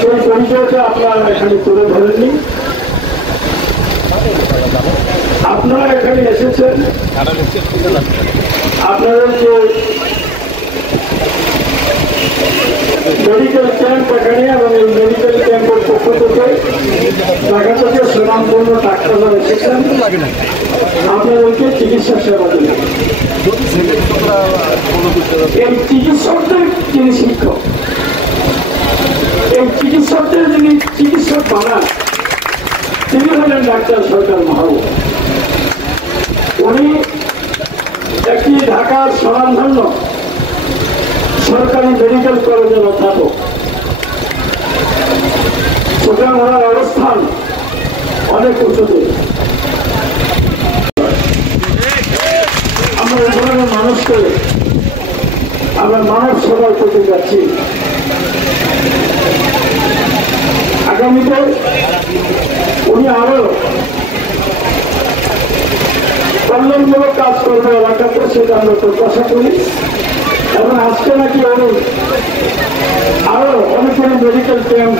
সেই পরিচয়টা আপনারা এখানে তুলে ধরেননি। আপনারা এখানে এসেছেন আপনাদের যে মেডিকেল ক্যাম্প এখানে, এবং এই মেডিকেল ক্যাম্পের পক্ষ থেকে ঢাকা থেকে সুনামপূর্ণ ডাক্তাররা এসেছেন আপনাদেরকে চিকিৎসা সেবা দেবেন। এই চিকিৎসকদের যিনি শিক্ষক, এই চিকিৎসকদের যিনি চিকিৎসক বানান তিনি হলেন ডাক্তার সরকার মাহবুব। উনি একটি ঢাকার স্বনামধন্য সরকারি মেডিকেল কলেজের অধ্যাপক। সুতরাং ওনার অবস্থান অনেক উঁচুতে। আমরা এই ধরনের মানুষকে আমরা মানব সেবা করতে যাচ্ছি। আগামীতে উনি আরো কল্যাণমূলক কাজ করবে এলাকাতে, সেটা আমরা প্রত্যাশা করি। এবং আজকে নাকি উনি আরো অনেকগুলি মেডিকেল ক্যাম্প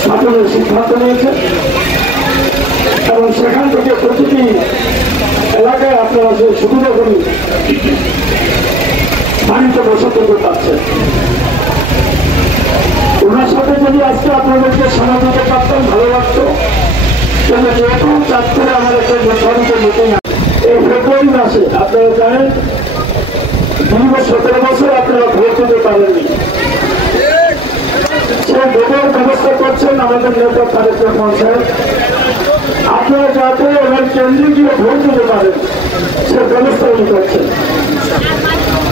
স্থাপনের সিদ্ধান্ত নিয়েছে, এবং সেখান থেকে প্রতিটি এলাকায় আপনারা যে সুবিধা করি বাড়িতে বসে করতে পারছেন। ওনার সাথে যদি আজকে আপনাদেরকে সময় দিতে পারতাম ভালো লাগতো। কিন্তু যেহেতু চাঁদপুরে আমার একটা নির্ধারিত মিটিং আছে এই ফেব্রুয়ারি মাসে, আপনারা জানেন 17 বছর আপনারা ভোট দিতে পারেননি। সে ভোটের ব্যবস্থা করছেন আমাদের নেতা তারেক রহমান সাহেব। আপনারা যাতে এবার কেন্দ্রে গিয়ে ভোট দিতে পারেন সে ব্যবস্থা উনি করছেন।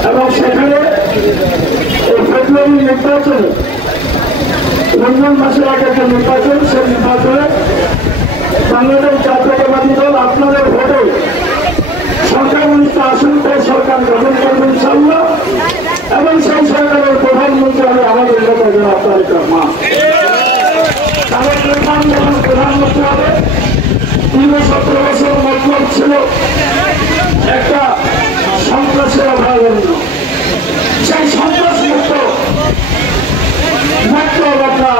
এবং সেখানে এই ফেব্রুয়ারি নির্বাচনে রমজান মাসের আগে যে নির্বাচন, সেই নির্বাচনে বাংলাদেশ জাতীয়তাবাদী দল আপনাদের ভোটে সরকার মনিতে আসুন, তাই সরকার গঠন করবেন ইনশাআল্লাহ। এবং সেই সরকারের প্রধানমন্ত্রী হবে আমাদের নেতা জনাব তারেক রহমান। তারেক রহমান যখন প্রধানমন্ত্রী হবে 17 বছর মতলব ছিল একটা সন্ত্রাসের অভয়ারণ্য। সেই সন্ত্রাস মুক্ত এলাকা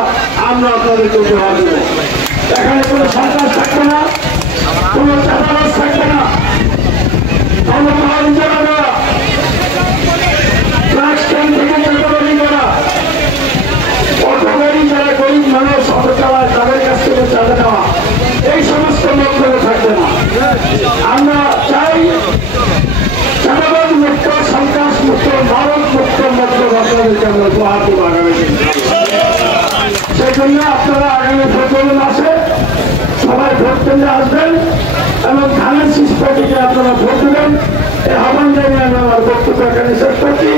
আমরা আপনাদেরকে উপহার দেব। এখানে কোনো সন্ত্রাস থাকবে না, কোনো চাঁদাবাজ থাকবে না, কোনো মালিক যাবে না, ট্রাক স্ট্যান্ড থেকে চাঁদাবাজি করা, অটো গাড়ি যারা গরিব মানুষ অটো চালায় তাদের কাছ থেকে চাঁদা নেওয়া, এই সমস্ত মন্তব্য থাকবে না। আমরা চাই চাঁদাবাজ মুক্ত, সন্ত্রাস মুক্ত, মাদক মুক্ত মন্তব্য আপনাদেরকে আমরা উপহার দেবো আগামী দিন। সেই জন্য আপনারা আগামী ফেব্রুয়ারি মাসে সবাই ভোট কেন্দ্রে আসবেন এবং ধানের শীষ পার্টিকে আপনারা ভোট দেবেন। এই আহ্বান জানিয়ে আমি আমার বক্তব্য এখানে শেষ করছি।